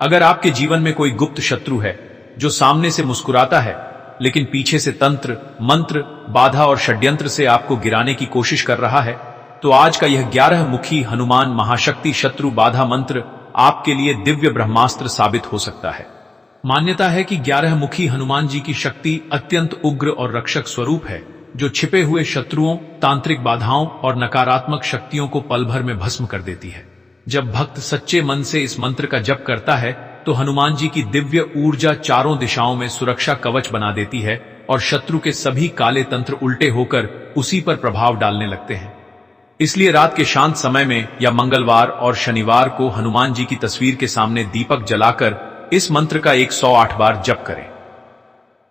अगर आपके जीवन में कोई गुप्त शत्रु है जो सामने से मुस्कुराता है लेकिन पीछे से तंत्र, मंत्र, बाधा और षड्यंत्र से आपको गिराने की कोशिश कर रहा है, तो आज का यह 11 मुखी हनुमान महाशक्ति शत्रु बाधा मंत्र आपके लिए दिव्य ब्रह्मास्त्र साबित हो सकता है। मान्यता है कि 11 मुखी हनुमान जी की शक्ति अत्यंत उग्र और रक्षक स्वरूप है, जो छिपे हुए शत्रुओं, तांत्रिक बाधाओं और नकारात्मक शक्तियों को पल भर में भस्म कर देती है। जब भक्त सच्चे मन से इस मंत्र का जप करता है तो हनुमान जी की दिव्य ऊर्जा चारों दिशाओं में सुरक्षा कवच बना देती है और शत्रु के सभी काले तंत्र उल्टे होकर उसी पर प्रभाव डालने लगते हैं। इसलिए रात के शांत समय में या मंगलवार और शनिवार को हनुमान जी की तस्वीर के सामने दीपक जलाकर इस मंत्र का 108 बार जप करें।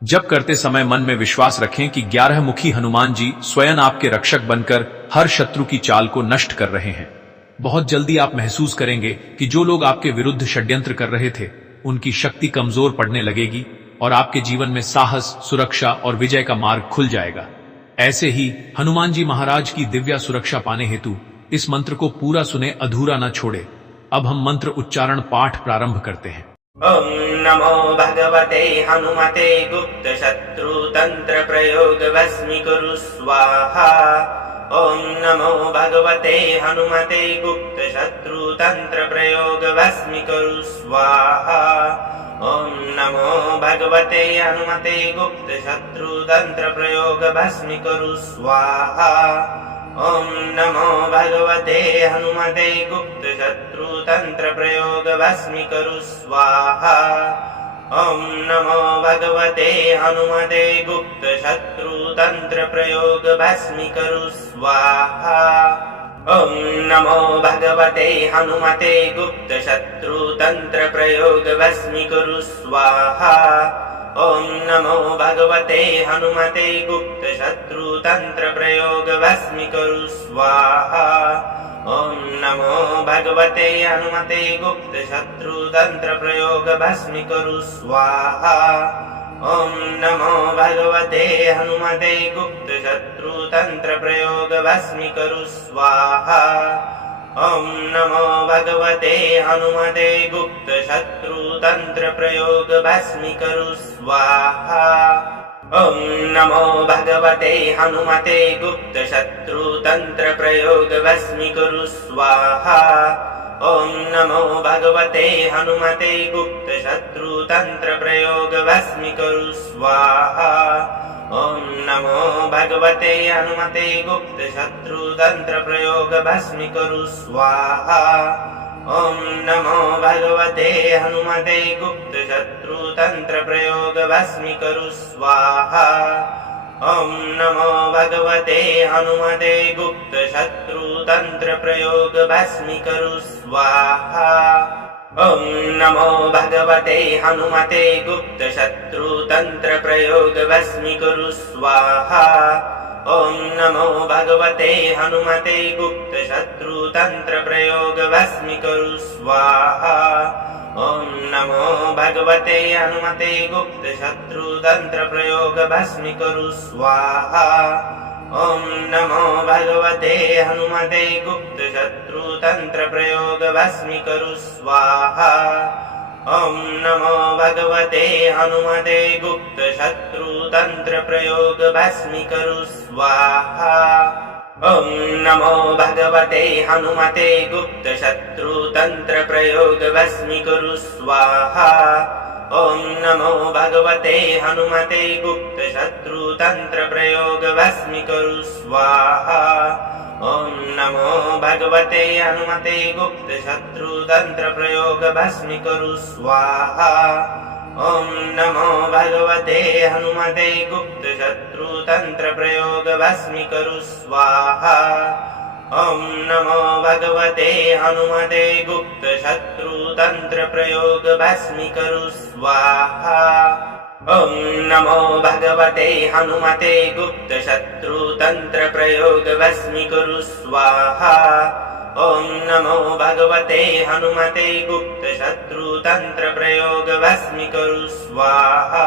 जप करते समय मन में विश्वास रखें कि 11 मुखी हनुमान जी स्वयं आपके रक्षक बनकर हर शत्रु की चाल को नष्ट कर रहे हैं। बहुत जल्दी आप महसूस करेंगे कि जो लोग आपके विरुद्ध षड्यंत्र कर रहे थे, उनकी शक्ति कमजोर पड़ने लगेगी और आपके जीवन में साहस, सुरक्षा और विजय का मार्ग खुल जाएगा। ऐसे ही हनुमान जी महाराज की दिव्य सुरक्षा पाने हेतु इस मंत्र को पूरा सुने, अधूरा न छोड़े। अब हम मंत्र उच्चारण पाठ प्रारंभ करते हैं। ओम नमो भगवते हनुमते गुप्त शत्रु तंत्र प्रयोग भस्मी कुरु स्वाहा। ओम नमो भगवते हनुमते गुप्त शत्रु तंत्र प्रयोग भस्मी कुरु स्वाहा। ओम नमो भगवते हनुमते गुप्त शत्रु तंत्र प्रयोग भस्मी कुरु स्वाहा। ओम नमो भगवते हनुमते गुप्त शत्रु तंत्र प्रयोग भस्मी कुरु स्वाहा। ओम नमो भगवते हनुमते गुप्त शत्रु तंत्र प्रयोग भस्मी कुरु स्वाहा। ओम नमो भगवते हनुमते गुप्त शत्रु तंत्र प्रयोग भस्मी कुरु स्वाहा। ओम नमो भगवते हनुमते गुप्त शत्रु तंत्र प्रयोग भस्मी कुरु स्वाहा। ओम नमो भगवते हनुमते गुप्त शत्रु तंत्र प्रयोग भस्मी कुरु स्वाहा। ओम नमो भगवते हनुमते गुप्त शत्रु तंत्र प्रयोग भस्मी कुरु स्वाहा। ओम नमो भगवते हनुमते गुप्त शत्रु तंत्र प्रयोग भस्मी कुरु स्वाहा। ओम नमो भगवते हनुमते गुप्त शत्रु तंत्र प्रयोग भस्मी कुरु स्वाहा। ओम नमो भगवते हनुमते गुप्त शत्रु तंत्र प्रयोग भस्मी कुरु स्वाहा। ओम नमो भगवते हनुमते गुप्त शत्रु तंत्र प्रयोग भस्मी कुरु स्वाहा। ओम नमो भगवते हनुमते गुप्त शत्रु तंत्र प्रयोग भस्मी कुरु स्वाहा। ओम नमो भगवते हनुमते गुप्त शत्रु तंत्र प्रयोग भस्मी कुरु स्वाहा। ओम नमो भगवते हनुमते गुप्त शत्रु तंत्र प्रयोग भस्मी कुरु स्वाहा। ओम नमो भगवते हनुमते गुप्त शत्रु तंत्र प्रयोग भस्मी कुरु स्वाहा। ओम नमो भगवते हनुमते गुप्त शत्रु तंत्र प्रयोग भस्मी कुरु स्वाहा। ओम नमो भगवते हनुमते गुप्त शत्रु तंत्र प्रयोग भस्मी कुरु स्वाहा। ओम नमो भगवते हनुमते गुप्त शत्रु तंत्र प्रयोग भस्मी कुरु स्वाहा। ओम नमो भगवते हनुमते गुप्त शत्रु तंत्र प्रयोग भस्मी कुरु स्वाहा। ओम नमो भगवते हनुमते गुप्त शत्रु तंत्र प्रयोग भस्मी कुरु स्वाहा। ओम नमो भगवते हनुमते गुप्त शत्रु तंत्र प्रयोग भस्मी कुरु स्वाहा। ओम नमो भगवते हनुमते गुप्त शत्रु तंत्र प्रयोग भस्मी कुरु स्वाहा। ओम नमो भगवते हनुमते गुप्त शत्रु तंत्र प्रयोग भस्मी कुरु स्वाहा। ओम नमो भगवते हनुमते गुप्त शत्रु तंत्र प्रयोग भस्मी कुरु स्वाहा। ओम नमो भगवते हनुमते गुप्त शत्रु तंत्र प्रयोग भस्मी कुरु स्वाहा।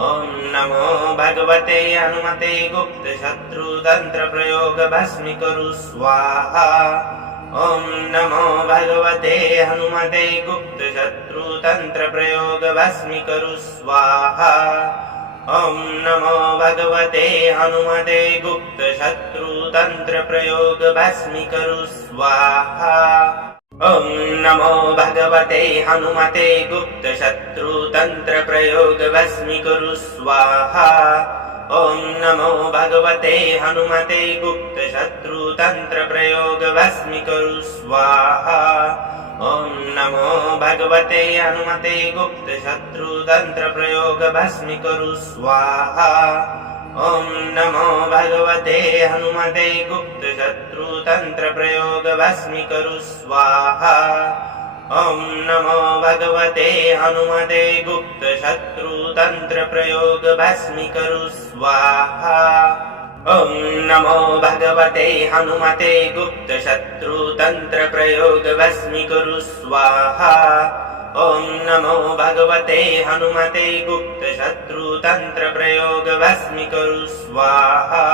ओम नमो भगवते हनुमते गुप्त शत्रु तंत्र प्रयोग भस्मी कुरु स्वाहा। ॐ नमो भगवते हनुमते गुप्तशत्रुतन्त्रप्रयोग भस्मीकरु स्वाहा ॐ नमो भगवते हनुमते गुप्तशत्रुतन्त्रप्रयोग भस्मीकरु स्वाहा ॐ नमो भगवते हनुमते गुप्तशत्रुतन्त्रप्रयोग भस्मीकरु स्वाहा ॐ नमो भगवते हनुमते गुप्तशत्रुतन्त्रप्रयोग भस्मीकरु स्वाहा ॐ नमो भगवते हनुमते गुप्तशत्रुतन्त्रप्रयोग भस्मीकरु स्वाहा ॐ नमो भगवते हनुमते गुप्तशत्रुतन्त्रप्रयोग भस्मीकरु स्वाहा ॐ नमो भगवते हनुमते गुप्तशत्रुतन्त्रप्रयोग भस्मीकरु स्वाहा ॐ नमो भगवते हनुमते गुप्तशत्रुतन्त्रप्रयोग भस्मीकरु स्वाहा ॐ नमो भगवते हनुमते गुप्तशत्रुतन्त्रप्रयोग भस्मीकरु स्वाहा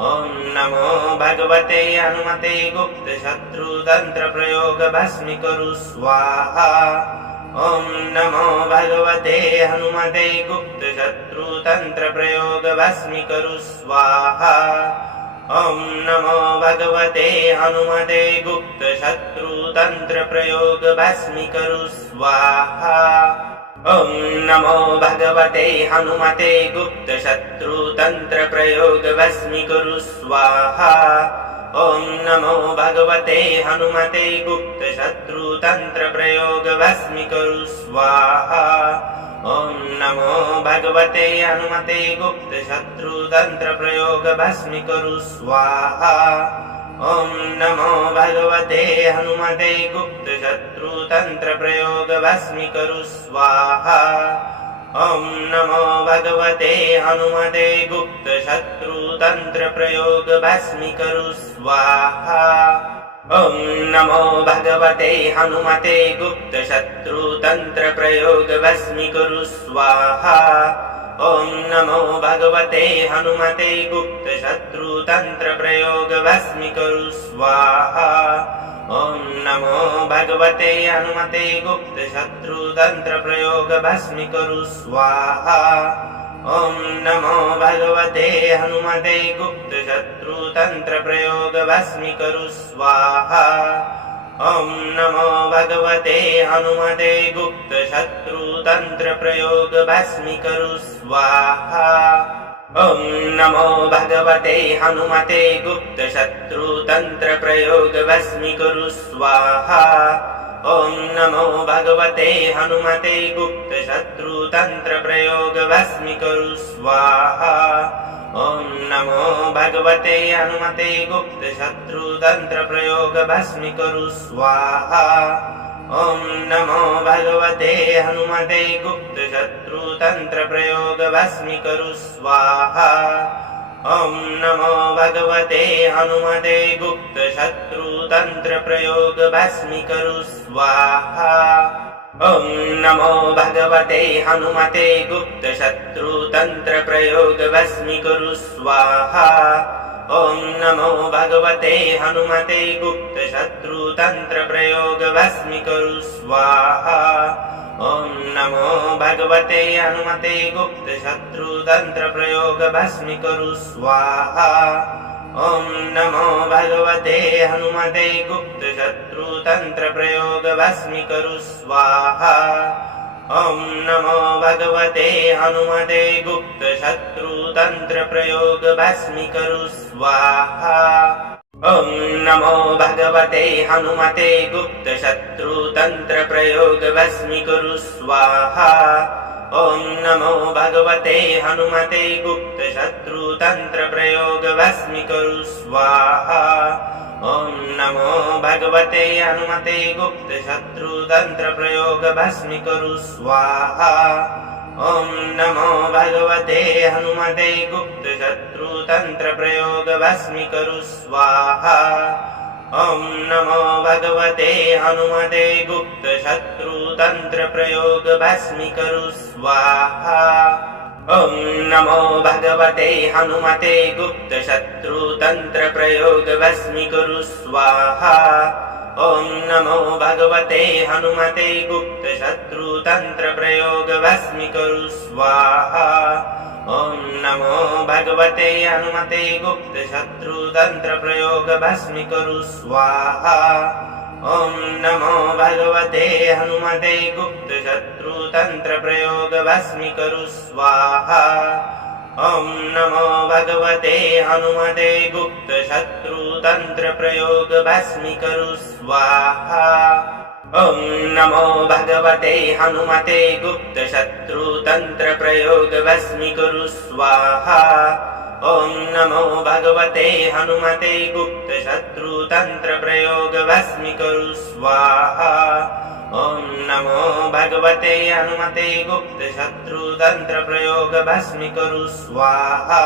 ॐ नमो भगवते हनुमते गुप्तशत्रुतन्त्रप्रयोग भस्मीकरु स्वाहा ॐ नमो भगवते हनुमते गुप्तशत्रुतन्त्रप्रयोग भस्मीकरु स्वाहा ॐ नमो भगवते हनुमते गुप्तशत्रुतन्त्रप्रयोग भस्मीकरु स्वाहा ॐ नमो भगवते हनुमते गुप्तशत्रुतन्त्रप्रयोग भस्मीकरु स्वाहा ॐ नमो भगवते हनुमते गुप्तशत्रुतन्त्रप्रयोग भस्मीकरु स्वाहा ॐ नमो भगवते हनुमते गुप्तशत्रुतन्त्रप्रयोग भस्मीकरु स्वाहा ॐ नमो भगवते हनुमते गुप्तशत्रुतन्त्रप्रयोग भस्मीकरु स्वाहा ॐ नमो भगवते हनुमते गुप्तशत्रुतन्त्रप्रयोग भस्मीकरु स्वाहा ॐ नमो भगवते हनुमते गुप्तशत्रुतन्त्रप्रयोग भस्मीकरु स्वाहा ॐ नमो भगवते हनुमते गुप्तशत्रुतन्त्रप्रयोग भस्मीकरु स्वाहा ॐ नमो भगवते हनुमते गुप्तशत्रुतन्त्रप्रयोग भस्मीकरु स्वाहा ॐ नमो भगवते हनुमते गुप्तशत्रुतन्त्रप्रयोग भस्मीकरु स्वाहा ॐ नमो भगवते हनुमते गुप्तशत्रुतन्त्रप्रयोग भस्मीकरु स्वाहा ॐ नमो भगवते हनुमते गुप्तशत्रुतन्त्रप्रयोग भस्मीकरु स्वाहा ॐ नमो भगवते हनुमते गुप्तशत्रुतन्त्रप्रयोग भस्मीकरु स्वाहा ॐ नमो भगवते हनुमते गुप्तशत्रुतन्त्रप्रयोग भस्मीकरु स्वाहा ॐ नमो भगवते हनुमते गुप्तशत्रुतन्त्रप्रयोग भस्मीकरु स्वाहा ॐ नमो भगवते हनुमते गुप्तशत्रुतन्त्रप्रयोग भस्मीकरु स्वाहा ॐ नमो भगवते हनुमते गुप्तशत्रुतन्त्रप्रयोग भस्मीकरु स्वाहा ॐ नमो भगवते हनुमते गुप्तशत्रुतन्त्रप्रयोग भस्मीकरु स्वाहा ॐ नमो भगवते हनुमते गुप्तशत्रुतन्त्रप्रयोग भस्मीकरु स्वाहा ॐ नमो भगवते हनुमते गुप्तशत्रुतन्त्रप्रयोग भस्मीकरु स्वाहा ॐ नमो भगवते हनुमते गुप्तशत्रुतन्त्रप्रयोग भस्मीकरु स्वाहा ॐ नमो भगवते हनुमते गुप्तशत्रुतन्त्रप्रयोग भस्मीकरु स्वाहा ॐ नमो भगवते हनुमते गुप्तशत्रुतन्त्रप्रयोग भस्मीकरु स्वाहा ॐ नमो भगवते हनुमते गुप्तशत्रुतन्त्रप्रयोग भस्मीकरु स्वाहा ॐ नमो भगवते हनुमते गुप्तशत्रुतन्त्रप्रयोग भस्मीकरु स्वाहा ॐ नमो भगवते हनुमते गुप्तशत्रुतन्त्रप्रयोग भस्मीकरु स्वाहा ॐ नमो भगवते हनुमते गुप्तशत्रुतन्त्रप्रयोग भस्मीकुरु स्वाहा ॐ नमो भगवते हनुमते गुप्तशत्रुतन्त्रप्रयोग भस्मीकुरु स्वाहा ॐ नमो भगवते हनुमते गुप्तशत्रुतन्त्रप्रयोग भस्मीकुरु स्वाहा ॐ नमो भगवते हनुमते गुप्तशत्रुतन्त्रप्रयोग भस्मीकुरु स्वाहा ॐ नमो भगवते हनुमते गुप्तशत्रुतन्त्रप्रयोग भस्मीकुरु स्वाहा ॐ नमो भगवते हनुमते गुप्तशत्रुतन्त्रप्रयोग भस्मीकुरु स्वाहा ॐ नमो भगवते हनुमते गुप्तशत्रुतन्त्रप्रयोग भस्मीकुरु स्वाहा ॐ नमो भगवते हनुमते गुप्तशत्रुतन्त्रप्रयोग भस्मीकुरु स्वाहा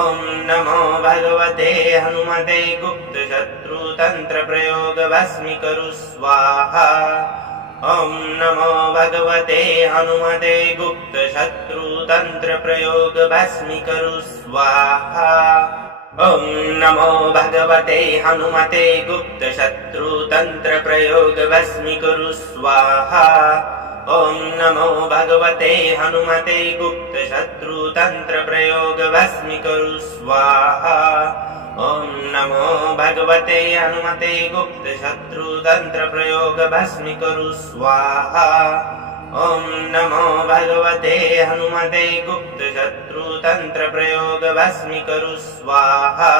ॐ नमो भगवते हनुमते गुप्तशत्रुतन्त्रप्रयोग भस्मीकुरु स्वाहा ॐ नमो भगवते हनुमते गुप्तशत्रुतन्त्रप्रयोग भस्मीकुरु स्वाहा ॐ नमो भगवते हनुमते गुप्तशत्रुतन्त्रप्रयोग भस्मीकुरु स्वाहा ॐ नमो भगवते हनुमते गुप्तशत्रुतन्त्रप्रयोग भस्मीकुरु स्वाहा ॐ नमो भगवते हनुमते गुप्तशत्रुतन्त्रप्रयोग भस्मीकुरु स्वाहा ॐ नमो भगवते हनुमते गुप्तशत्रुतन्त्रप्रयोग भस्मीकुरु स्वाहा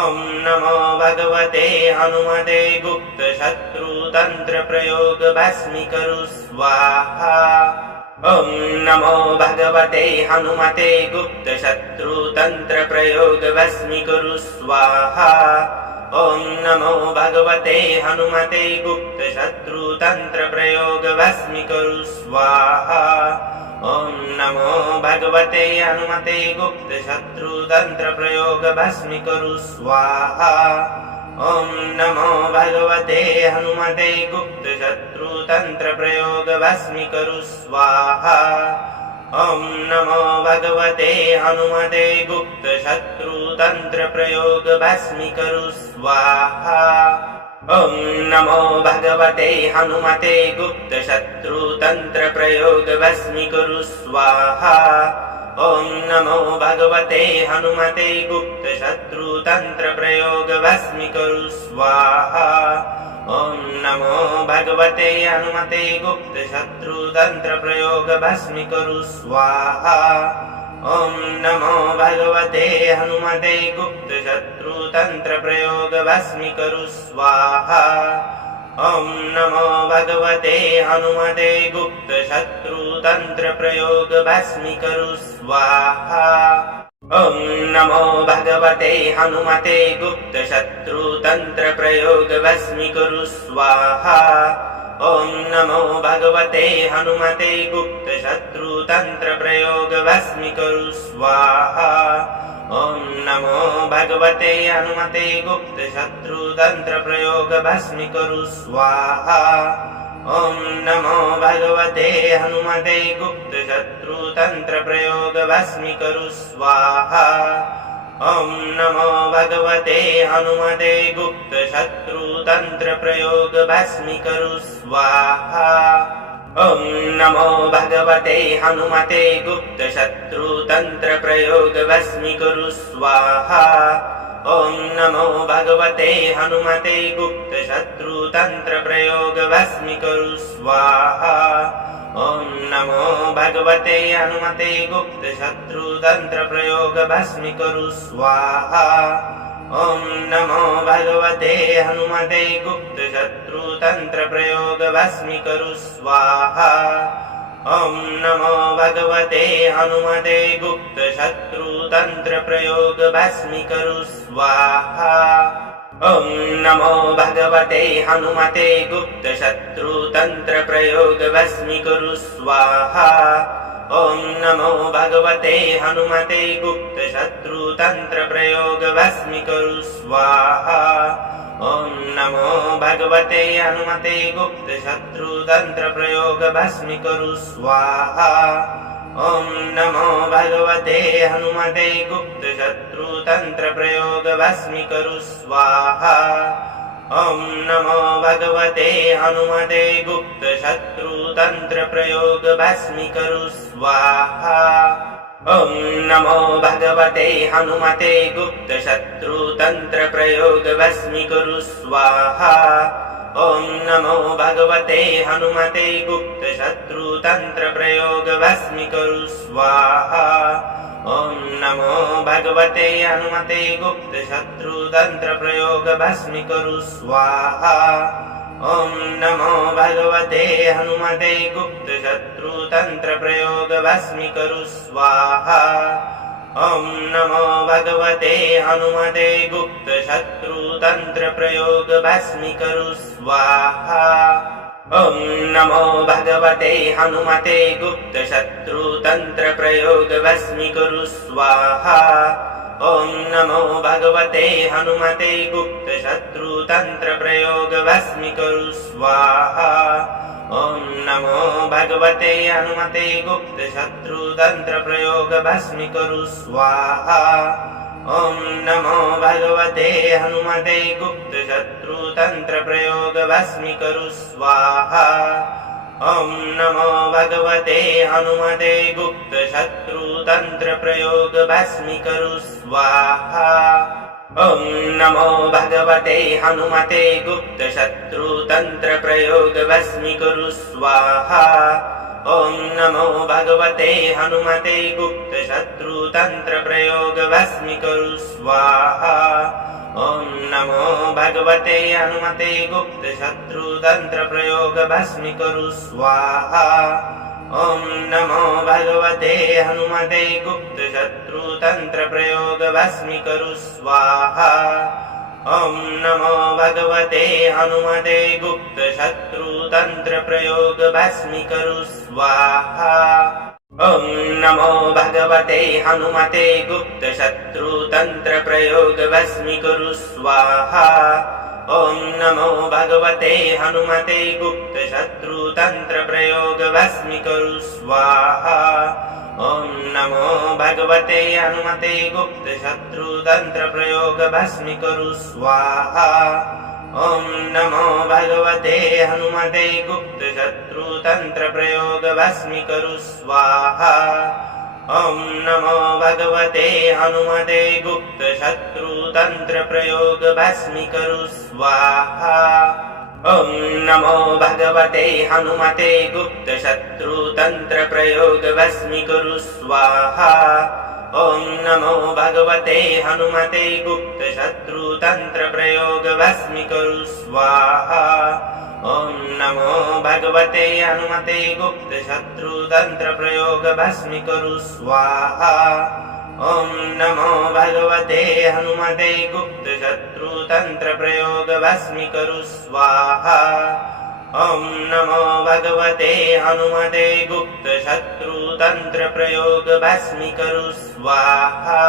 ॐ नमो भगवते हनुमते गुप्तशत्रुतन्त्रप्रयोग भस्मीकुरु स्वाहा ॐ नमो भगवते हनुमते गुप्तशत्रुतन्त्रप्रयोग भस्मीकुरु स्वाहा ॐ नमो भगवते हनुमते गुप्तशत्रुतन्त्रप्रयोग भस्मीकुरु स्वाहा ॐ नमो भगवते हनुमते गुप्तशत्रुतन्त्रप्रयोग भस्मीकुरु स्वाहा ॐ नमो भगवते हनुमते गुप्तशत्रुतन्त्रप्रयोग भस्मीकुरु स्वाहा ॐ नमो भगवते हनुमते गुप्तशत्रुतन्त्रप्रयोग भस्मीकुरु स्वाहा ॐ नमो भगवते हनुमते गुप्तशत्रुतन्त्रप्रयोग भस्मीकुरु स्वाहा ॐ नमो भगवते हनुमते गुप्तशत्रुतन्त्रप्रयोग भस्मीकुरु स्वाहा ॐ नमो भगवते हनुमते गुप्तशत्रुतन्त्रप्रयोग भस्मीकुरु स्वाहा ॐ नमो भगवते हनुमते गुप्तशत्रुतन्त्रप्रयोग भस्मीकुरु स्वाहा ॐ नमो भगवते हनुमते गुप्तशत्रुतन्त्रप्रयोग भस्मीकुरु स्वाहा ॐ नमो भगवते हनुमते गुप्तशत्रुतन्त्रप्रयोग भस्मीकुरु स्वाहा ॐ नमो भगवते हनुमते गुप्तशत्रुतन्त्रप्रयोग भस्मीकुरु स्वाहा ॐ नमो भगवते हनुमते गुप्तशत्रुतन्त्रप्रयोग भस्मीकुरु स्वाहा ॐ नमो भगवते हनुमते गुप्तशत्रुतन्त्रप्रयोग भस्मीकुरु स्वाहा ॐ नमो भगवते हनुमते गुप्तशत्रुतन्त्रप्रयोग भस्मीकुरु स्वाहा ॐ नमो भगवते हनुमते गुप्तशत्रुतन्त्रप्रयोग भस्मीकुरु स्वाहा ॐ नमो भगवते हनुमते गुप्तशत्रुतन्त्रप्रयोग भस्मीकुरु स्वाहा ॐ नमो भगवते हनुमते गुप्तशत्रुतन्त्रप्रयोग भस्मीकुरु स्वाहा ॐ नमो भगवते हनुमते गुप्तशत्रुतन्त्रप्रयोग भस्मीकुरु स्वाहा ॐ नमो भगवते हनुमते गुप्तशत्रुतन्त्रप्रयोग भस्मीकुरु स्वाहा ॐ नमो भगवते हनुमते गुप्तशत्रुतन्त्रप्रयोग भस्मीकुरु स्वाहा ॐ नमो भगवते हनुमते गुप्तशत्रुतन्त्रप्रयोग भस्मीकुरु स्वाहा ॐ नमो भगवते हनुमते गुप्तशत्रुतन्त्रप्रयोग भस्मीकुरु स्वाहा ॐ नमो भगवते हनुमते गुप्तशत्रुतन्त्रप्रयोग भस्मीकरु स्वाहा ॐ नमो भगवते हनुमते गुप्तशत्रुतन्त्रप्रयोग भस्मीकरु स्वाहा ॐ नमो भगवते हनुमते गुप्तशत्रुतन्त्रप्रयोग भस्मीकरु स्वाहा ॐ नमो भगवते हनुमते गुप्तशत्रुतन्त्रप्रयोग भस्मीकरु स्वाहा ॐ नमो भगवते हनुमते गुप्तशत्रुतन्त्रप्रयोग भस्मीकरु स्वाहा ॐ नमो भगवते हनुमते गुप्तशत्रुतन्त्रप्रयोग भस्मीकरु स्वाहा ॐ नमो भगवते हनुमते गुप्तशत्रुतन्त्रप्रयोग भस्मीकरु स्वाहा ॐ नमो भगवते हनुमते गुप्तशत्रुतन्त्रप्रयोग भस्मीकरु स्वाहा ॐ नमो भगवते हनुमते गुप्तशत्रुतन्त्रप्रयोग भस्मीकरु स्वाहा ॐ नमो भगवते हनुमते गुप्तशत्रुतन्त्रप्रयोग भस्मीकरु स्वाहा ॐ नमो भगवते हनुमते गुप्तशत्रुतन्त्रप्रयोग भस्मीकरु स्वाहा ॐ नमो भगवते हनुमते गुप्तशत्रुतन्त्रप्रयोग भस्मीकरु स्वाहा ॐ नमो भगवते हनुमते गुप्तशत्रुतन्त्रप्रयोग भस्मीकरु स्वाहा ॐ नमो भगवते हनुमते गुप्तशत्रुतन्त्रप्रयोग भस्मीकरु स्वाहा ॐ नमो भगवते हनुमते गुप्तशत्रुतन्त्रप्रयोग भस्मीकरु स्वाहा ॐ नमो भगवते हनुमते गुप्तशत्रुतन्त्रप्रयोग भस्मीकरु स्वाहा ॐ नमो भगवते हनुमते गुप्तशत्रुतन्त्रप्रयोग भस्मीकरु स्वाहा ॐ नमो भगवते हनुमते गुप्तशत्रुतन्त्रप्रयोग भस्मीकरु स्वाहा ॐ नमो भगवते हनुमते गुप्तशत्रुतन्त्रप्रयोग भस्मीकरु स्वाहा ॐ नमो भगवते हनुमते गुप्तशत्रुतन्त्रप्रयोग भस्मीकरु स्वाहा ॐ नमो भगवते हनुमते गुप्तशत्रुतन्त्रप्रयोग भस्मीकरु स्वाहा ॐ नमो भगवते हनुमते गुप्तशत्रुतन्त्रप्रयोग भस्मीकरु स्वाहा ॐ नमो भगवते हनुमते गुप्तशत्रुतन्त्रप्रयोग भस्मीकरु स्वाहा ॐ नमो भगवते हनुमते गुप्तशत्रुतन्त्रप्रयोग भस्मीकरु स्वाहा ॐ नमो भगवते हनुमते गुप्तशत्रुतन्त्रप्रयोग भस्मीकरु स्वाहा ॐ नमो भगवते हनुमते गुप्तशत्रुतन्त्रप्रयोग भस्मीकरु स्वाहा ॐ नमो भगवते हनुमते गुप्तशत्रुतन्त्रप्रयोग भस्मीकरु स्वाहा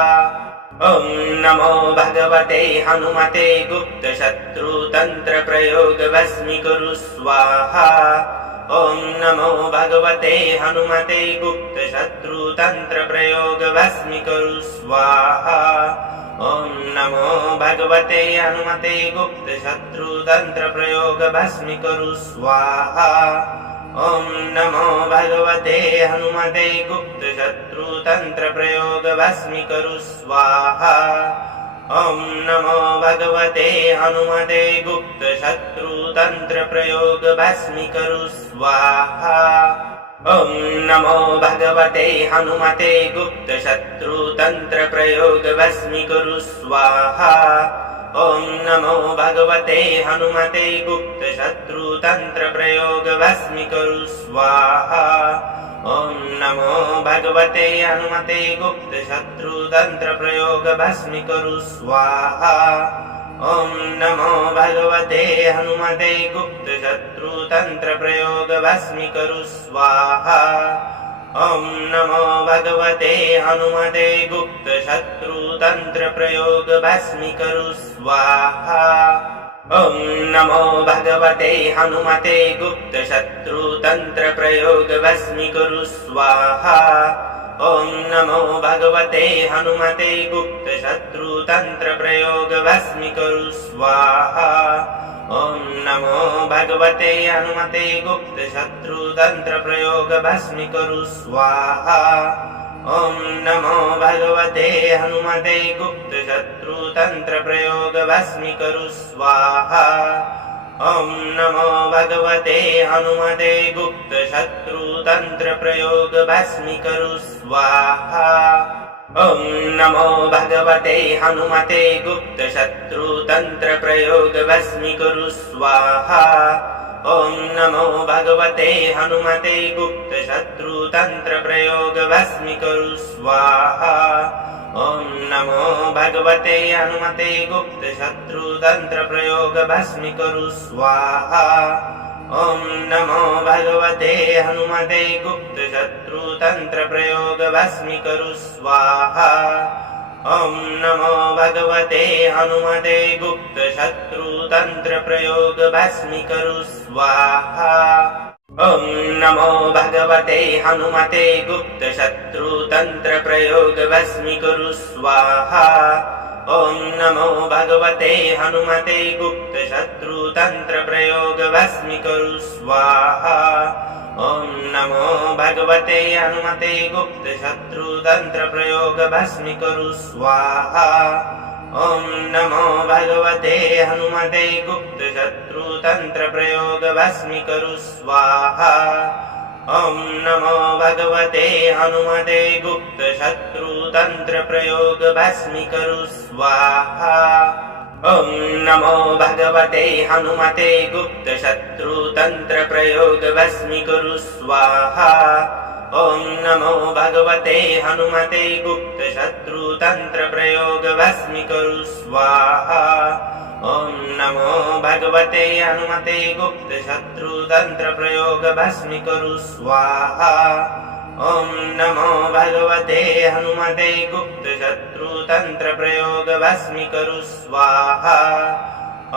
ॐ नमो भगवते हनुमते गुप्तशत्रुतन्त्रप्रयोग भस्मीकरु स्वाहा ॐ नमो भगवते हनुमते गुप्तशत्रुतन्त्रप्रयोग भस्मीकरु स्वाहा ॐ नमो भगवते हनुमते गुप्तशत्रुतन्त्रप्रयोग भस्मीकरु स्वाहा ॐ नमो भगवते हनुमते गुप्तशत्रुतन्त्रप्रयोग भस्मीकरु स्वाहा ॐ नमो भगवते हनुमते गुप्तशत्रुतन्त्रप्रयोग भस्मीकरु स्वाहा ॐ नमो भगवते हनुमते गुप्तशत्रुतन्त्रप्रयोग भस्मीकरु स्वाहा ॐ नमो भगवते हनुमते गुप्तशत्रुतन्त्रप्रयोग भस्मीकरु स्वाहा ॐ नमो भगवते हनुमते गुप्तशत्रुतन्त्रप्रयोग भस्मीकरु स्वाहा ॐ नमो भगवते हनुमते गुप्तशत्रुतन्त्रप्रयोग भस्मीकरु स्वाहा ॐ नमो भगवते हनुमते गुप्तशत्रुतन्त्रप्रयोग भस्मीकरु स्वाहा ॐ नमो भगवते हनुमते गुप्तशत्रुतन्त्रप्रयोग भस्मीकुरु स्वाहा ॐ नमो भगवते हनुमते गुप्तशत्रुतन्त्रप्रयोग भस्मीकुरु स्वाहा ॐ नमो भगवते हनुमते गुप्तशत्रुतन्त्रप्रयोग भस्मीकुरु स्वाहा ॐ नमो भगवते हनुमते गुप्तशत्रुतन्त्रप्रयोग भस्मीकुरु स्वाहा ॐ नमो भगवते हनुमते गुप्तशत्रुतन्त्रप्रयोग भस्मीकुरु स्वाहा ॐ नमो भगवते हनुमते गुप्तशत्रुतन्त्रप्रयोग भस्मीकुरु स्वाहा ॐ नमो भगवते हनुमते गुप्तशत्रुतन्त्रप्रयोग भस्मीकुरु स्वाहा ॐ नमो भगवते हनुमते गुप्तशत्रुतन्त्रप्रयोग भस्मीकुरु स्वाहा ॐ नमो भगवते हनुमते गुप्तशत्रुतन्त्रप्रयोग भस्मीकुरु स्वाहा ॐ नमो भगवते हनुमते गुप्तशत्रुतन्त्रप्रयोग भस्मीकुरु स्वाहा ॐ नमो भगवते हनुमते गुप्तशत्रुतन्त्रप्रयोग भस्मीकुरु स्वाहा ॐ नमो भगवते हनुमते गुप्तशत्रुतन्त्रप्रयोग भस्मीकुरु स्वाहा ॐ नमो भगवते हनुमते गुप्तशत्रुतन्त्रप्रयोग भस्मीकुरु स्वाहा ॐ नमो भगवते हनुमते गुप्तशत्रुतन्त्रप्रयोग भस्मीकुरु स्वाहा ॐ नमो भगवते हनुमते गुप्तशत्रुतन्त्रप्रयोग भस्मीकुरु स्वाहा ॐ नमो भगवते हनुमते गुप्तशत्रुतन्त्रप्रयोग भस्मीकुरु स्वाहा ॐ नमो भगवते हनुमते गुप्तशत्रुतन्त्रप्रयोग भस्मीकुरु स्वाहा ॐ नमो भगवते हनुमते गुप्तशत्रुतन्त्रप्रयोग भस्मीकुरु स्वाहा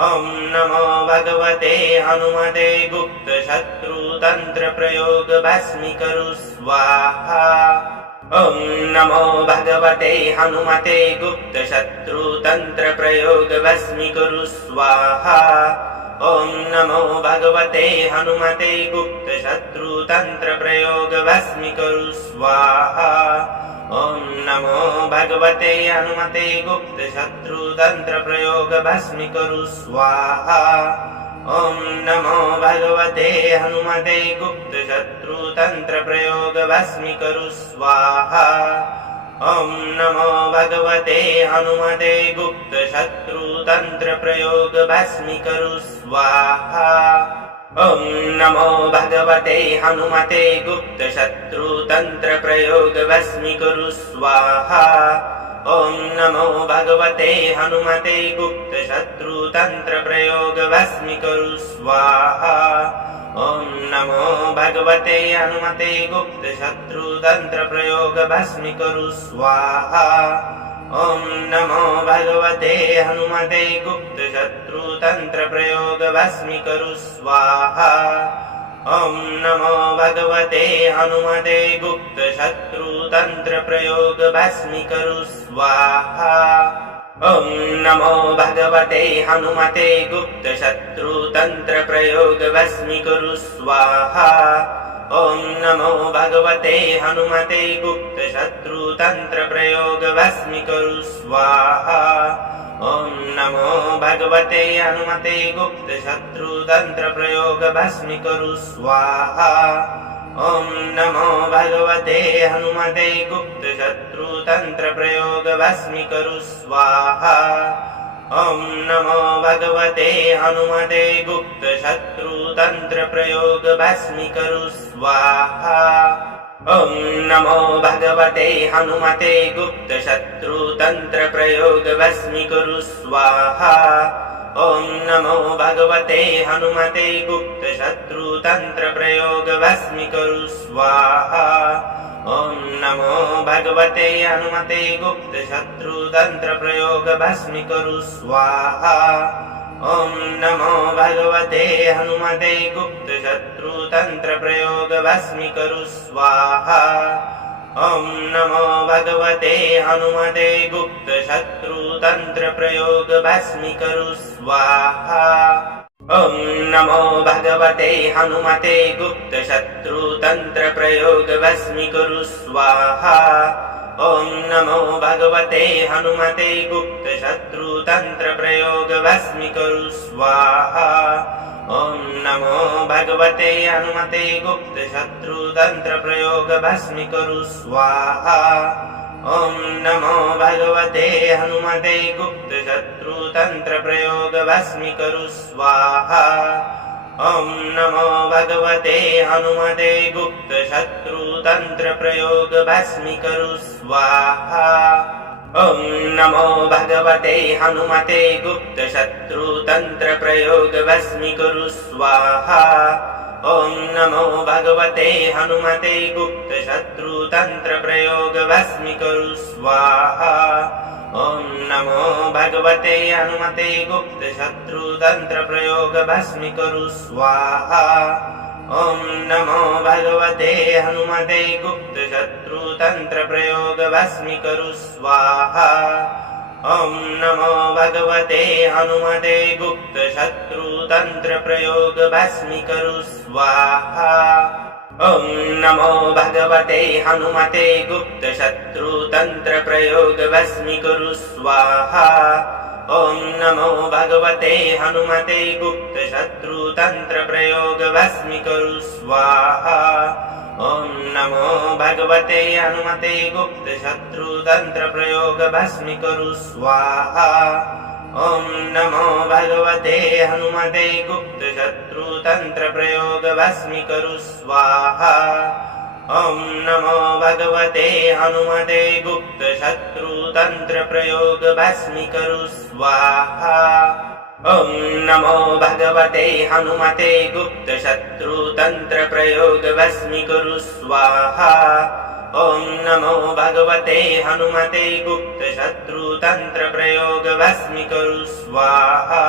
ॐ नमो भगवते हनुमते गुप्तशत्रुतन्त्रप्रयोग भस्मीकुरु स्वाहा ॐ नमो भगवते हनुमते गुप्तशत्रुतन्त्रप्रयोग भस्मीकुरु स्वाहा ॐ नमो भगवते हनुमते गुप्तशत्रुतन्त्रप्रयोग भस्मीकुरु स्वाहा ॐ नमो भगवते हनुमते गुप्तशत्रुतन्त्रप्रयोग भस्मीकुरु स्वाहा ॐ नमो भगवते हनुमते गुप्तशत्रुतन्त्रप्रयोग भस्मीकुरु स्वाहा ॐ नमो भगवते हनुमते गुप्तशत्रुतन्त्रप्रयोग भस्मीकुरु स्वाहा ॐ नमो भगवते हनुमते गुप्तशत्रुतन्त्रप्रयोग भस्मीकुरु स्वाहा ॐ नमो भगवते हनुमते गुप्तशत्रुतन्त्रप्रयोग भस्मीकुरु स्वाहा ॐ नमो भगवते हनुमते गुप्तशत्रुतन्त्रप्रयोग भस्मीकुरु स्वाहा ॐ नमो भगवते हनुमते गुप्तशत्रुतन्त्रप्रयोग भस्मीकुरु स्वाहा ॐ नमो भगवते हनुमते गुप्तशत्रुतन्त्रप्रयोग भस्मीकुरु स्वाहा ॐ नमो भगवते हनुमते गुप्तशत्रुतन्त्रप्रयोग भस्मीकुरु स्वाहा ॐ नमो भगवते हनुमते गुप्तशत्रुतन्त्रप्रयोग भस्मीकुरु स्वाहा ॐ नमो भगवते हनुमते गुप्तशत्रुतन्त्रप्रयोग भस्मीकुरु स्वाहा ॐ नमो भगवते हनुमते गुप्तशत्रुतन्त्रप्रयोग भस्मीकुरु स्वाहा ॐ नमो भगवते हनुमते गुप्तशत्रुतन्त्रप्रयोग भस्मीकुरु स्वाहा ॐ नमो भगवते हनुमते गुप्तशत्रुतन्त्रप्रयोग भस्मीकुरु स्वाहा ॐ नमो भगवते हनुमते गुप्तशत्रुतन्त्रप्रयोग भस्मीकुरु स्वाहा ॐ नमो भगवते हनुमते गुप्तशत्रुतन्त्रप्रयोग भस्मीकुरु स्वाहा ॐ नमो भगवते हनुमते गुप्तशत्रुतन्त्रप्रयोग भस्मीकुरु स्वाहा ॐ नमो भगवते हनुमते गुप्तशत्रुतन्त्रप्रयोग भस्मीकरु स्वाहा ॐ नमो भगवते हनुमते गुप्तशत्रुतन्त्रप्रयोग भस्मीकरु स्वाहा ॐ नमो भगवते हनुमते गुप्तशत्रुतन्त्रप्रयोग भस्मीकरु स्वाहा ॐ नमो भगवते हनुमते गुप्तशत्रुतन्त्रप्रयोग भस्मीकरु स्वाहा ॐ नमो भगवते हनुमते गुप्तशत्रुतन्त्रप्रयोग भस्मीकरु स्वाहा ॐ नमो भगवते हनुमते गुप्तशत्रुतन्त्रप्रयोग भस्मीकरु स्वाहा ॐ नमो भगवते हनुमते गुप्तशत्रुतन्त्रप्रयोग भस्मीकरु स्वाहा ॐ नमो भगवते हनुमते गुप्तशत्रुतन्त्रप्रयोग भस्मीकरु स्वाहा ॐ नमो भगवते हनुमते गुप्तशत्रुतन्त्रप्रयोग भस्मीकरु स्वाहा ॐ नमो भगवते हनुमते गुप्तशत्रुतन्त्रप्रयोग भस्मीकरु स्वाहा ॐ नमो भगवते हनुमते गुप्तशत्रुतन्त्रप्रयोग भस्मीकरु स्वाहा ॐ नमो भगवते हनुमते गुप्तशत्रुतन्त्रप्रयोग भस्मीकरु स्वाहा ॐ नमो भगवते हनुमते गुप्तशत्रुतन्त्रप्रयोग भस्मीकरु स्वाहा ॐ नमो भगवते हनुमते गुप्तशत्रुतन्त्रप्रयोग भस्मीकरु स्वाहा ॐ नमो भगवते हनुमते गुप्तशत्रुतन्त्रप्रयोग भस्मीकरु स्वाहा ॐ नमो भगवते हनुमते गुप्तशत्रुतन्त्रप्रयोग भस्मीकरु स्वाहा ॐ नमो भगवते हनुमते गुप्तशत्रुतन्त्रप्रयोग भस्मीकरु स्वाहा ॐ नमो भगवते हनुमते गुप्तशत्रुतन्त्रप्रयोग भस्मीकरु स्वाहा ॐ नमो भगवते हनुमते गुप्तशत्रुतन्त्रप्रयोग भस्मीकरु स्वाहा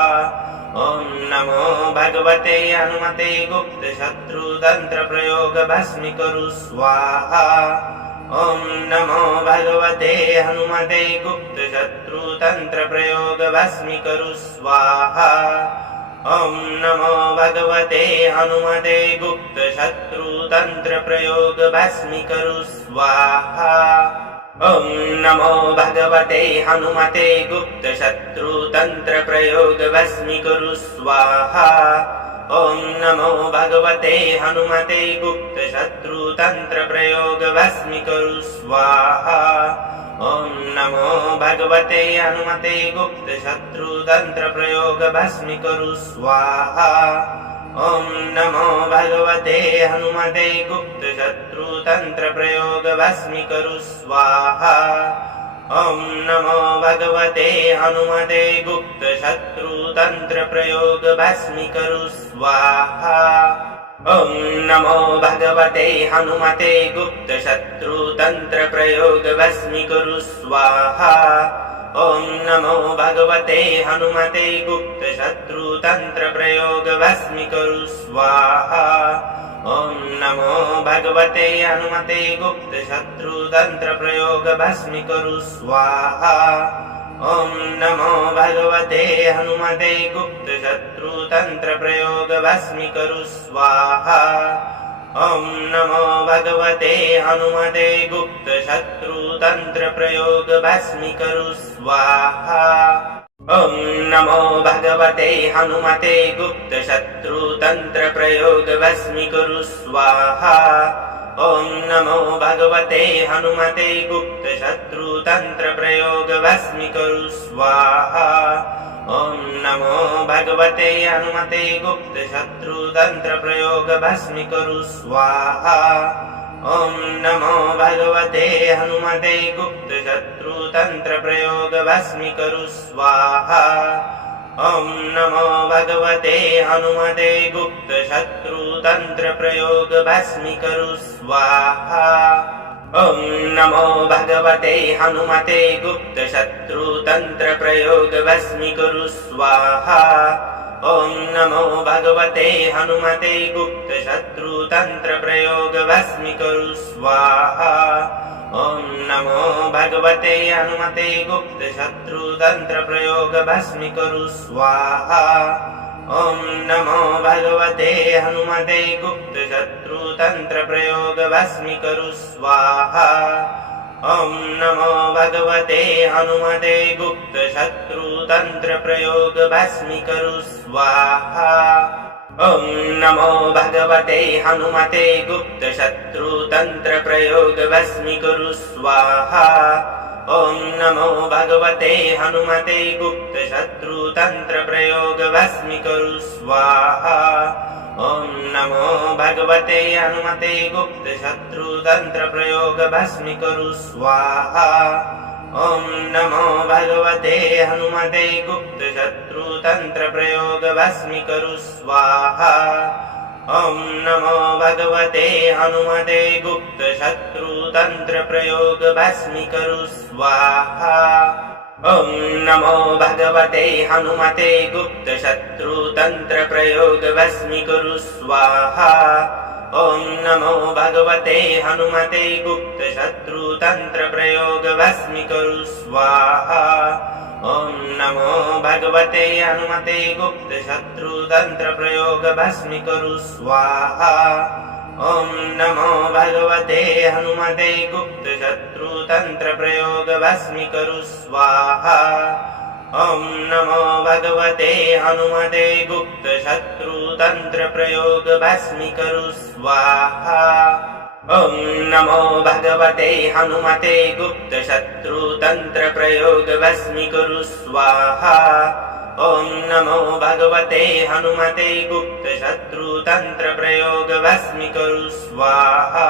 ॐ नमो भगवते हनुमते गुप्तशत्रुतन्त्रप्रयोग भस्मीकरु स्वाहा ॐ नमो भगवते हनुमते गुप्तशत्रुतन्त्रप्रयोग भस्मीकरु स्वाहा ॐ नमो भगवते हनुमते गुप्तशत्रुतन्त्रप्रयोग भस्मीकरु स्वाहा ॐ नमो भगवते हनुमते गुप्तशत्रुतन्त्रप्रयोग भस्मीकरु स्वाहा ॐ नमो भगवते हनुमते गुप्तशत्रुतन्त्रप्रयोग भस्मीकरु स्वाहा ॐ नमो भगवते हनुमते गुप्तशत्रुतन्त्रप्रयोग भस्मीकरु स्वाहा ॐ नमो भगवते हनुमते गुप्तशत्रुतन्त्रप्रयोग भस्मीकरु स्वाहा ॐ नमो भगवते हनुमते गुप्तशत्रुतन्त्रप्रयोग भस्मीकरु स्वाहा ॐ नमो भगवते हनुमते गुप्तशत्रुतन्त्रप्रयोग भस्मीकरु स्वाहा ॐ नमो भगवते हनुमते गुप्तशत्रुतन्त्रप्रयोग भस्मीकरु स्वाहा ॐ नमो भगवते हनुमते गुप्तशत्रुतन्त्रप्रयोग भस्मीकरु स्वाहा ॐ नमो भगवते हनुमते गुप्तशत्रुतन्त्रप्रयोग भस्मीकरु स्वाहा ॐ नमो भगवते हनुमते गुप्तशत्रुतन्त्रप्रयोग भस्मीकरु स्वाहा ॐ नमो भगवते हनुमते गुप्तशत्रुतन्त्रप्रयोग भस्मीकरु स्वाहा ॐ नमो भगवते हनुमते गुप्तशत्रुतन्त्रप्रयोग भस्मीकरु स्वाहा ॐ नमो भगवते हनुमते गुप्तशत्रुतन्त्रप्रयोग भस्मीकरु स्वाहा ॐ नमो भगवते हनुमते गुप्तशत्रुतन्त्रप्रयोग भस्मीकरु स्वाहा ॐ नमो भगवते हनुमते गुप्तशत्रुतन्त्रप्रयोग भस्मीकरु स्वाहा ॐ नमो भगवते हनुमते गुप्तशत्रुतन्त्रप्रयोगभस्मीकुरु स्वाहा ॐ नमो भगवते हनुमते गुप्तशत्रुतन्त्रप्रयोगभस्मीकुरु स्वाहा ॐ नमो भगवते हनुमते गुप्तशत्रुतन्त्रप्रयोगभस्मीकुरु स्वाहा ॐ नमो भगवते हनुमते गुप्तशत्रुतन्त्रप्रयोगभस्मीकुरु स्वाहा ॐ नमो भगवते हनुमते गुप्तशत्रुतन्त्रप्रयोगभस्मीकुरु स्वाहा ॐ नमो भगवते हनुमते गुप्तशत्रुतन्त्रप्रयोगभस्मीकुरु स्वाहा ॐ नमो भगवते हनुमते गुप्तशत्रुतन्त्रप्रयोगभस्मीकुरु स्वाहा ॐ नमो भगवते हनुमते गुप्तशत्रुतन्त्रप्रयोगभस्मीकुरु स्वाहा ॐ नमो भगवते हनुमते गुप्तशत्रुतन्त्रप्रयोगभस्मीकुरु स्वाहा ॐ नमो भगवते हनुमते गुप्तशत्रुतन्त्रप्रयोगभस्मीकुरु स्वाहा ॐ नमो भगवते हनुमते गुप्तशत्रुतन्त्रप्रयोगभस्मीकुरु स्वाहा ॐ नमो भगवते हनुमते गुप्तशत्रुतन्त्रप्रयोगभस्मीकुरु स्वाहा ॐ नमो भगवते हनुमते गुप्तशत्रुतन्त्रप्रयोगभस्मीकुरु स्वाहा ॐ नमो भगवते हनुमते गुप्तशत्रुतन्त्रप्रयोगभस्मीकुरु स्वाहा ॐ नमो भगवते हनुमते गुप्तशत्रुतन्त्रप्रयोगभस्मीकुरु स्वाहा ॐ नमो भगवते हनुमते गुप्तशत्रुतन्त्रप्रयोगभस्मीकुरु स्वाहा ॐ नमो भगवते हनुमते गुप्तशत्रुतन्त्रप्रयोगभस्मीकुरु स्वाहा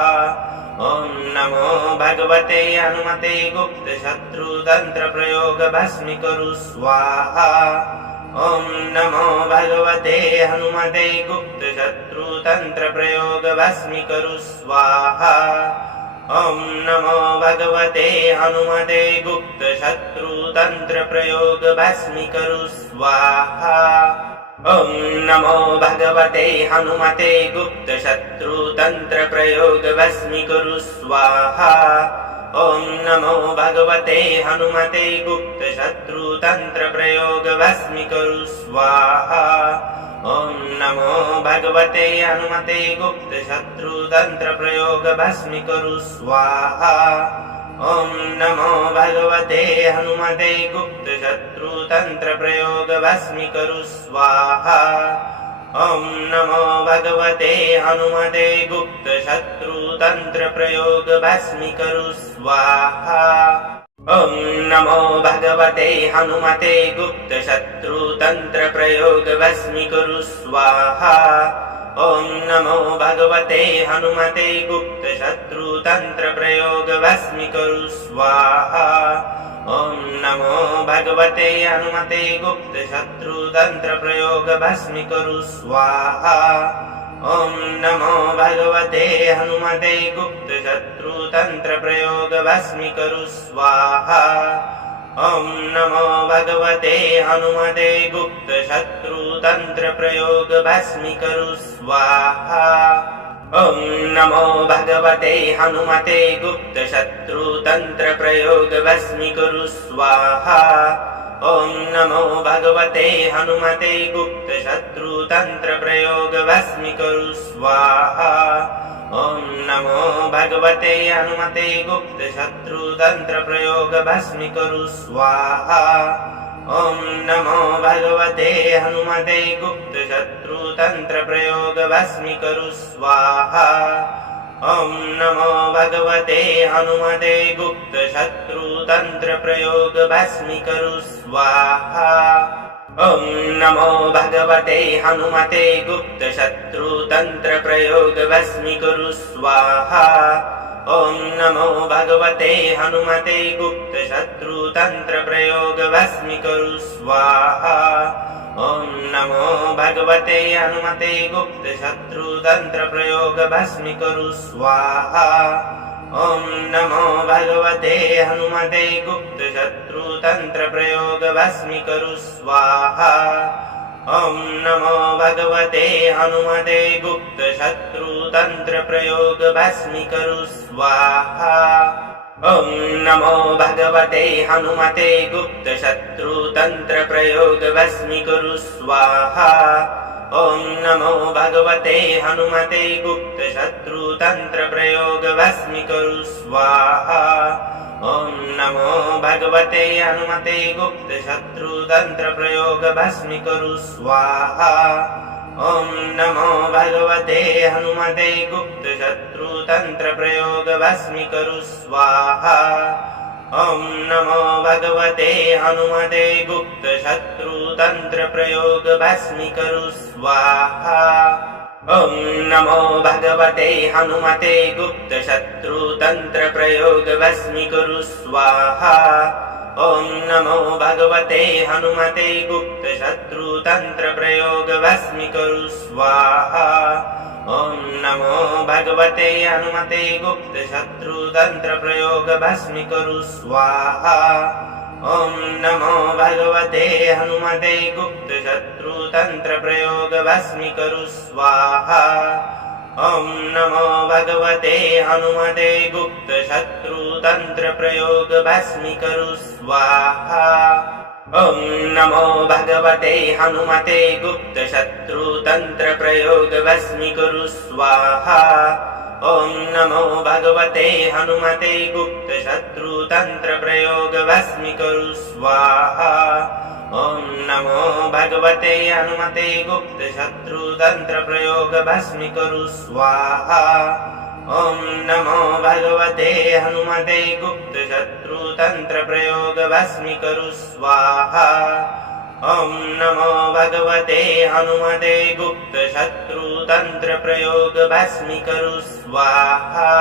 ॐ नमो भगवते हनुमते गुप्तशत्रुतन्त्रप्रयोगभस्मीकुरु स्वाहा ॐ नमो भगवते हनुमते गुप्तशत्रुतन्त्रप्रयोगभस्मीकुरु स्वाहा ॐ नमो भगवते हनुमते गुप्तशत्रुतन्त्रप्रयोगभस्मीकुरु स्वाहा ॐ नमो भगवते हनुमते गुप्तशत्रुतन्त्रप्रयोगभस्मीकुरु स्वाहा ॐ नमो भगवते हनुमते गुप्तशत्रुतन्त्रप्रयोगभस्मीकुरु स्वाहा ॐ नमो भगवते हनुमते गुप्तशत्रुतन्त्रप्रयोगभस्मीकुरु स्वाहा ॐ नमो भगवते हनुमते गुप्तशत्रुतन्त्रप्रयोगभस्मीकुरु स्वाहा ॐ नमो भगवते हनुमते गुप्तशत्रुतन्त्रप्रयोगभस्मीकुरु स्वाहा ॐ नमो भगवते हनुमते गुप्तशत्रुतन्त्रप्रयोगभस्मीकुरु स्वाहा ॐ नमो भगवते हनुमते गुप्तशत्रुतन्त्रप्रयोगभस्मीकुरु स्वाहा ॐ नमो भगवते हनुमते गुप्तशत्रुतन्त्रप्रयोगभस्मीकुरु स्वाहा ॐ नमो भगवते हनुमते गुप्तशत्रुतन्त्रप्रयोगभस्मीकुरु स्वाहा ॐ नमो भगवते हनुमते गुप्तशत्रुतन्त्रप्रयोगभस्मीकुरु स्वाहा ॐ नमो भगवते हनुमते गुप्तशत्रुतन्त्रप्रयोगभस्मीकुरु स्वाहा ॐ नमो भगवते हनुमते गुप्तशत्रुतन्त्रप्रयोगभस्मीकुरु स्वाहा ॐ नमो भगवते हनुमते गुप्तशत्रुतन्त्रप्रयोगभस्मीकुरु स्वाहा ॐ नमो भगवते हनुमते गुप्तशत्रुतन्त्रप्रयोगभस्मीकुरु स्वाहा ॐ नमो भगवते हनुमते गुप्तशत्रुतन्त्रप्रयोगभस्मीकुरु स्वाहा ॐ नमो भगवते हनुमते गुप्तशत्रुतन्त्रप्रयोगभस्मीकुरु स्वाहा ॐ नमो भगवते हनुमते गुप्तशत्रुतन्त्रप्रयोगभस्मीकुरु स्वाहा ॐ नमो भगवते हनुमते गुप्तशत्रुतन्त्रप्रयोगभस्मीकुरु स्वाहा ॐ नमो भगवते हनुमते गुप्तशत्रुतन्त्रप्रयोग भस्मीकरु स्वाहा ॐ नमो भगवते हनुमते गुप्तशत्रुतन्त्रप्रयोग भस्मीकरु स्वाहा ॐ नमो भगवते हनुमते गुप्तशत्रुतन्त्रप्रयोग भस्मीकरु स्वाहा ॐ नमो भगवते हनुमते गुप्तशत्रुतन्त्रप्रयोग भस्मीकरु स्वाहा ॐ नमो भगवते हनुमते गुप्तशत्रुतन्त्रप्रयोग भस्मीकरु स्वाहा ॐ नमो भगवते हनुमते गुप्तशत्रुतन्त्रप्रयोग भस्मीकरु स्वाहा ॐ नमो भगवते हनुमते गुप्तशत्रुतन्त्रप्रयोग भस्मीकरु स्वाहा ॐ नमो भगवते हनुमते गुप्तशत्रुतन्त्रप्रयोग भस्मीकरु स्वाहा ॐ नमो भगवते हनुमते गुप्तशत्रुतन्त्रप्रयोग भस्मीकरु स्वाहा ॐ नमो भगवते हनुमते गुप्तशत्रुतन्त्रप्रयोग भस्मीकरु स्वाहा ॐ नमो भगवते हनुमते गुप्तशत्रुतन्त्रप्रयोग भस्मीकरु स्वाहा ॐ नमो भगवते हनुमते गुप्तशत्रुतन्त्रप्रयोग भस्मीकरु स्वाहा ॐ नमो भगवते हनुमते गुप्तशत्रुतन्त्रप्रयोग भस्मीकरु स्वाहा ॐ नमो भगवते हनुमते गुप्तशत्रुतन्त्रप्रयोग भस्मीकरु स्वाहा ॐ नमो भगवते हनुमते गुप्तशत्रुतन्त्रप्रयोग भस्मीकरु स्वाहा ॐ नमो भगवते हनुमते गुप्तशत्रुतन्त्रप्रयोग भस्मीकरु स्वाहा ॐ नमो भगवते हनुमते गुप्तशत्रुतन्त्रप्रयोग भस्मीकरु स्वाहा।